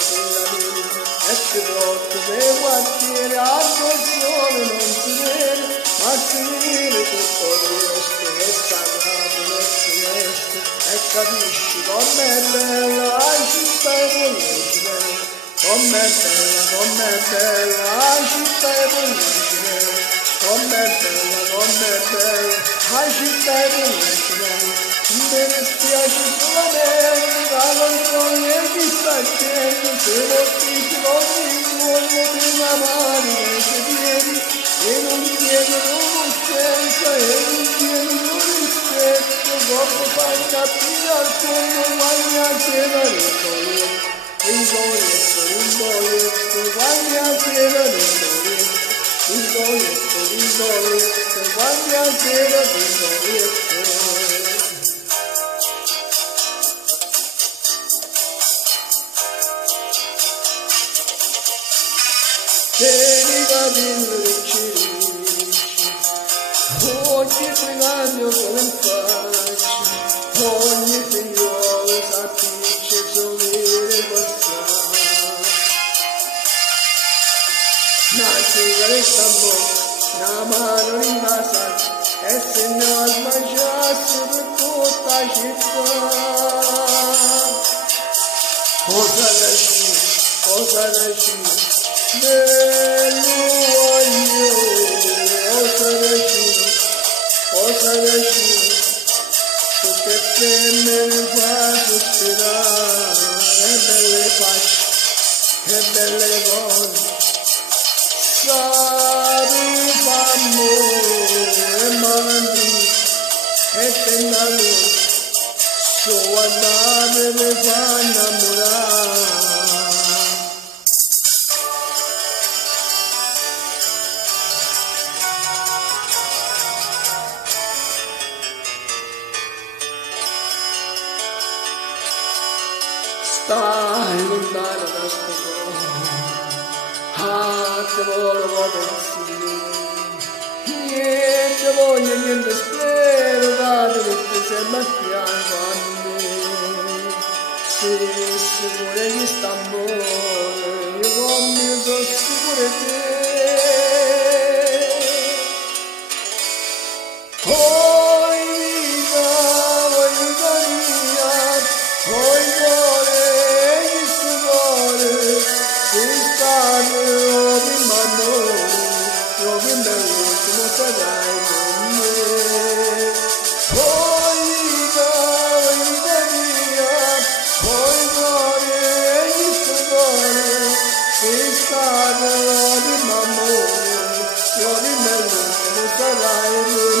e ti porto dei quartieri addosso non si vede, ma si vede tutto questo è sagrato nel silenzio e capisci com'è bella la città e pollicine, com'è bella la città e pollicine, com'è bella la città e pollicine. Me ne spiace solamente la controlli e chi sta attento se lo dici così vuole prima mano che vieni e non chiedono conoscenza e non chiedono rispetto dopo fai capire al fondo guagna c'era il boietto guagna c'era il boietto guagna c'era il boietto. Tieni capello e cirici, ogni pregano come in faccia, ogni figliolo s'appiccia sovere passare. Una sigaretta a bocca, una mano in casa, e se non sbagliasse per tutta la città. Cosa lasci? Bello voglio, cosa lasci, tu che me ne fa sospirare, e belle facce, e belle volte, sapi f'amore, e mandi, e tendalo, so andare mi fa innamorare. Stai lontano da sto cuore, te volevo pensiero, niente voglio, niente spero, dato che ti sembra a fianco a me. Se sicuro che sta amore, io con me sono sicuro di te. Poi vita mia, poi cuore, sarai con me, poi vita mia, poi cuore, sei stato di m'amore, io di me non sarai con me.